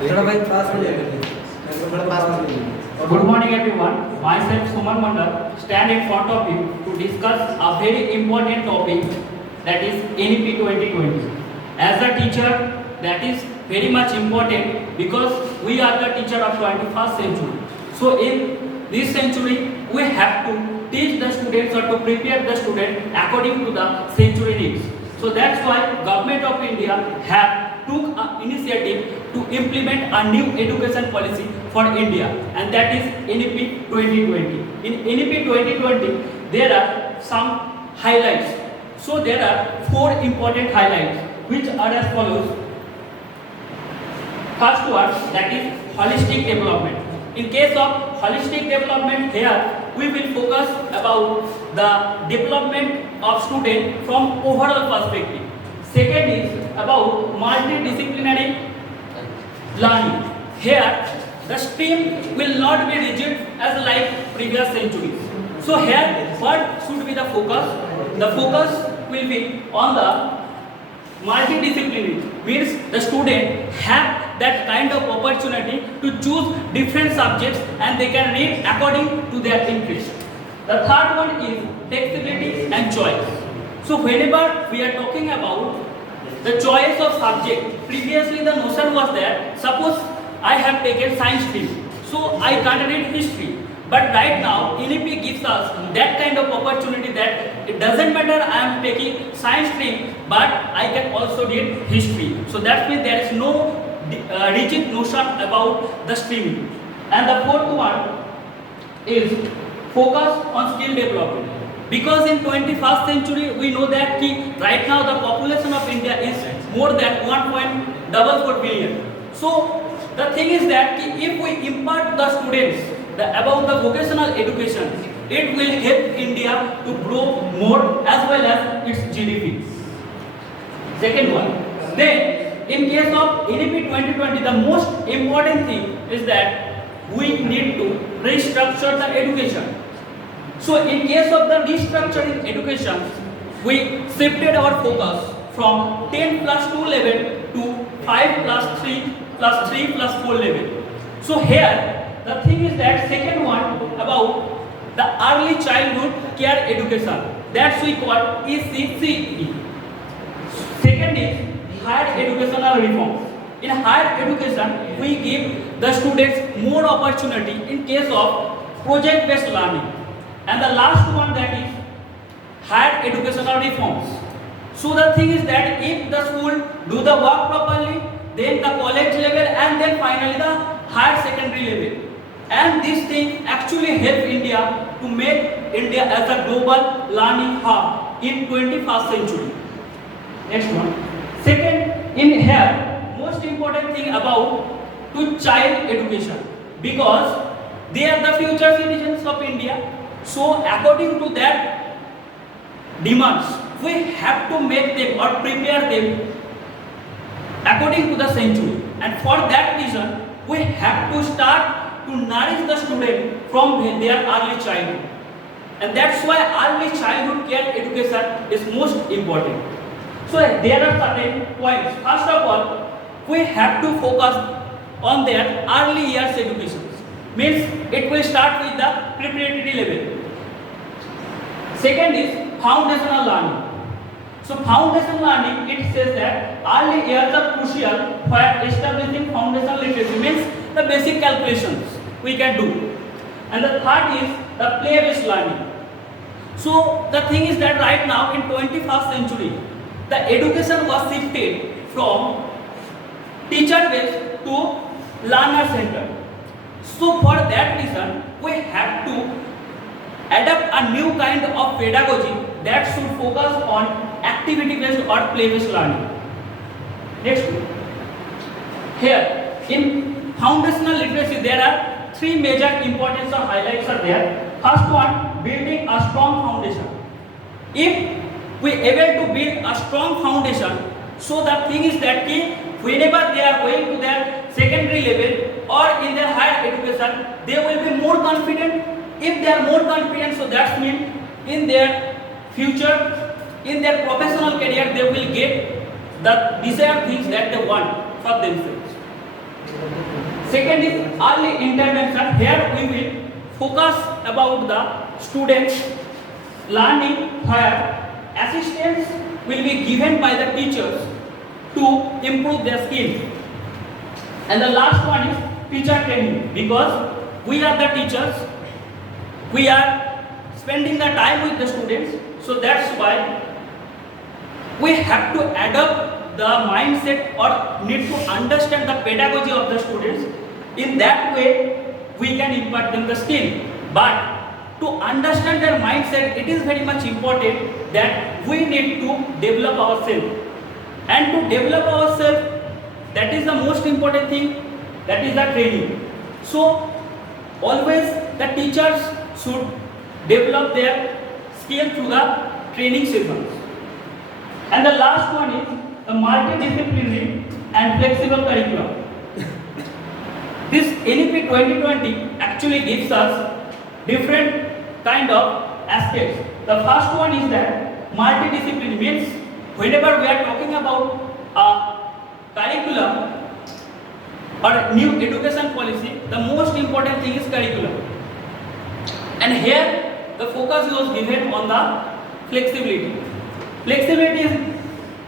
थोड़ा भाई पास में लेकर थोड़ा पास में ले Good morning everyone. Myself Suman Mandal stand in front of you to discuss a very important topic, that is NEP 2020. As a teacher, that is very much important because we are the teacher of 21st century. So in this century, we have to teach the students or to prepare the student according to the century needs. So that's why Government of India have took an initiative to implement a new education policy for India, and that is NEP 2020. In NEP 2020, there are some highlights. So there are 4 important highlights which are as follows. First one, that is holistic development. In case of holistic development, here we will focus about the development of student from overall perspective. Second is about multidisciplinary learning. Here the stream will not be rigid as like previous centuries. So here what should be the focus? The focus will be on the multidisciplinary, means the student have that kind of opportunity to choose different subjects and they can read according to their interest. The third one is flexibility and choice. So whenever we are talking about the choice of subject, previously the notion was that suppose I have taken science stream, so I can't read history. But right now, NEP gives us that kind of opportunity that it doesn't matter I am taking science stream, but I can also read history. So that means there is no rigid notion about the streaming. And the fourth one is focus on skill development. Because in 21st century, we know that right now the population of India is more than 1.44 billion. So the thing is that if we impart the students about the vocational education, it will help India to grow more as well as its GDP. Second one. Then, in case of NEP 2020, the most important thing is that we need to restructure the education. So, in case of the restructuring education, we shifted our focus from 10 plus 2 level to 5 plus 3 plus 3 plus 4 level. So, here the thing is that second one about the early childhood care education, that's we call ECCE. Second is higher educational reforms. In higher education, we give the students more opportunity in case of project-based learning. And the last one, that is higher educational reforms. So the thing is that if the school do the work properly, then the college level and then finally the higher secondary level. And this thing actually help India to make India as a global learning hub in 21st century. Next one. Second, in here, most important thing about to child education, because they are the future citizens of India. So according to that demands, we have to make them or prepare them according to the century. And for that reason, we have to start to nourish the student from their early childhood. And that's why early childhood care education is most important. So there are certain points. First of all, we have to focus on their early years education. Means it will start with the preparatory level. Second is foundational learning. So foundational learning, it says that early years are crucial for establishing foundational literacy, means the basic calculations we can do. And the third is the play-based learning. So the thing is that right now in 21st century, the education was shifted from teacher-based to learner-centered. So for that reason, we have to adapt a new kind of pedagogy that should focus on activity-based or play-based learning. Next, here in foundational literacy, there are 3 major importance or highlights are there. First one, building a strong foundation. If we able to build a strong foundation, so the thing is that whenever they are going to their secondary level or in their higher education, they will be more confident. If they are more confident, so that means in their future, in their professional career, they will get the desired things that they want for themselves. Second is early intervention. Here we will focus about the students learning, where assistance will be given by the teachers to improve their skill. And the last one is teacher training, because we are the teachers, we are spending the time with the students, so that's why we have to adopt the mindset or need to understand the pedagogy of the students. In that way we can impart them the skill. But to understand their mindset, it is very much important that we need to develop ourselves. And to develop ourselves, that is the most important thing, that is the training. So always the teachers should develop their skill through the training sessions. And the last one is a multidisciplinary and flexible curriculum. This NEP 2020 actually gives us different kind of aspects. The first one is that multidisciplinary means whenever we are talking about a curriculum or new education policy, the most important thing is curriculum. And here the focus was given on the flexibility. Flexibility is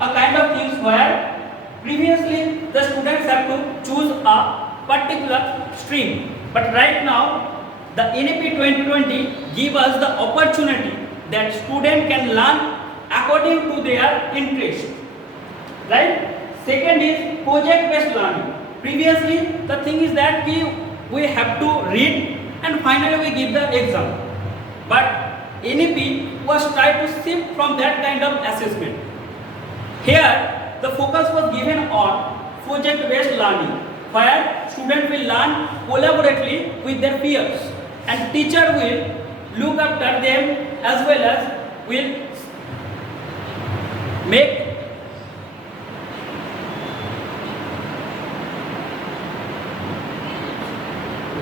a kind of things where previously the students have to choose a particular stream, but right now the NEP 2020 give us the opportunity that student can learn according to their interest, right? Second is project based learning. Previously the thing is that we have to read and finally we give the exam, but NEP was trying to shift from that kind of assessment. Here the focus was given on project based learning, where students will learn collaboratively with their peers and teacher will look after them as well as will make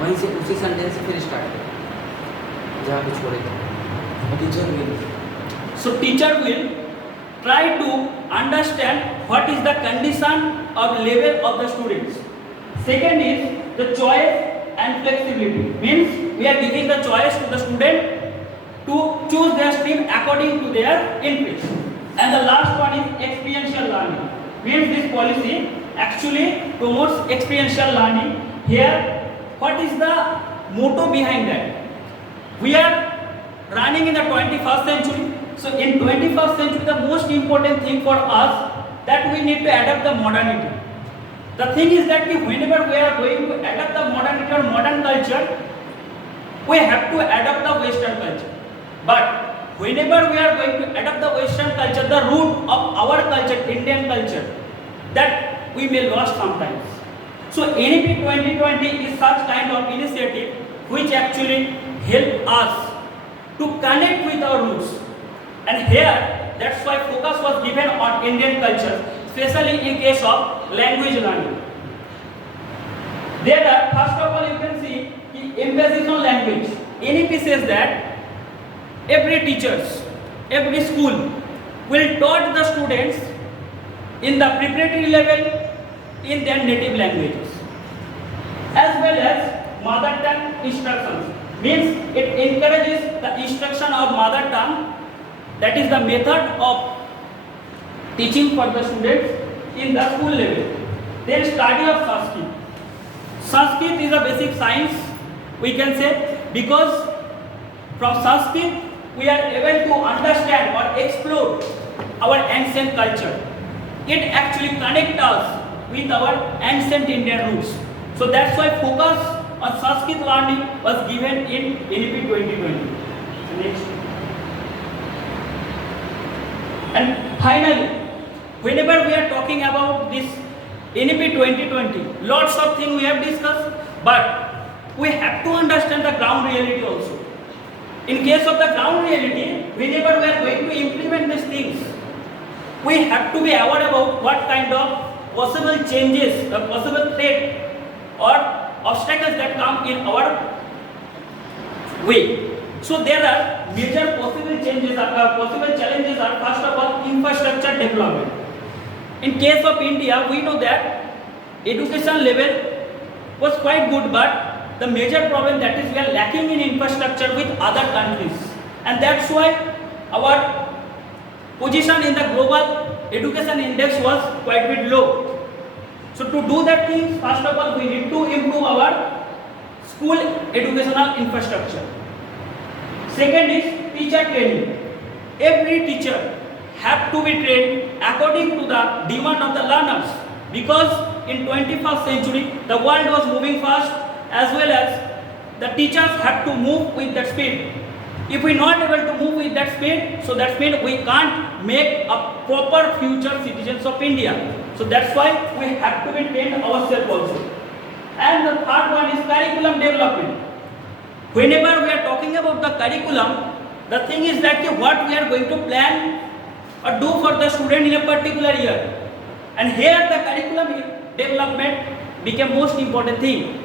वहीं से उसी sentence से फिर start करें जहाँ पे छोड़े थे। Teacher will, so teacher will try to understand what is the condition of level of the students. Second is the choice and flexibility, means we are giving the choice to the student to choose their stream according to their interest. And the last one is experiential learning, means this policy actually promotes experiential learning. Here what is the motto behind that? We are running in the 21st century, so in 21st century the most important thing for us that we need to adapt the modernity. The thing is that whenever we are going to adapt the modernity or modern culture, we have to adapt the Western culture. But whenever we are going to adapt the Western culture, the root of our culture, Indian culture, that we may lose sometimes. So NEP 2020 is such kind of initiative which actually help us to connect with our roots. And here that's why focus was given on Indian culture, especially in case of language learning. There are, first of all, you can see the emphasis on language. NEP says that every teachers, every school will taught the students in the preparatory level in their native languages, as well as mother tongue instructions. Means it encourages the instruction of mother tongue, that is the method of teaching for the students in the school level. Then study of Sanskrit. Sanskrit is a basic science, we can say, because from Sanskrit we are able to understand or explore our ancient culture. It actually connects us with our ancient Indian roots. So that's why focus on Sanskrit learning was given in NEP 2020. Next. And finally, whenever we are talking about this NEP 2020, lots of things we have discussed, but we have to understand the ground reality also. In case of the ground reality, whenever we are going to implement these things, we have to be aware about what kind of possible changes, the possible threat or obstacles that come in our way. So there are major possible changes, possible challenges are, first of all, infrastructure development. In case of India, we know that education level was quite good, but the major problem that is we are lacking in infrastructure with other countries, and that's why our position in the global education index was quite bit low. So to do that thing, first of all we need to improve our school educational infrastructure. Second is teacher training. Every teacher have to be trained according to the demand of the learners, because in 21st century the world was moving fast, as well as the teachers have to move with that speed. If we not able to move with that speed, so that means we can't make a proper future citizens of India. So that's why we have to be trained ourselves also. And the third one is curriculum development. Whenever we are talking about the curriculum, the thing is that what we are going to plan or do for the student in a particular year. And here the curriculum development became most important thing.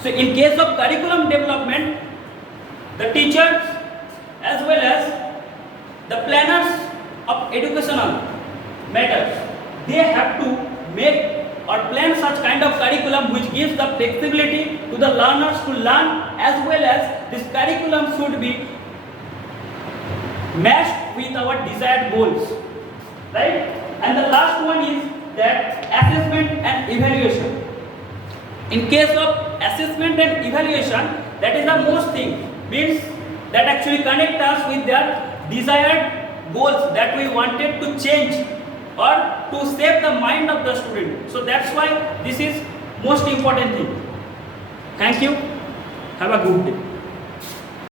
So in case of curriculum development, the teachers as well as the planners of educational matters, they have to make or plan such kind of curriculum which gives the flexibility to the learners to learn, as well as this curriculum should be matched with our desired goals, right? And the last one is that assessment and evaluation. In case of assessment and evaluation, that is the most thing, means that actually connect us with their desired goals that we wanted to change or to save the mind of the student. So that's why this is most important thing. Thank you. Have a good day.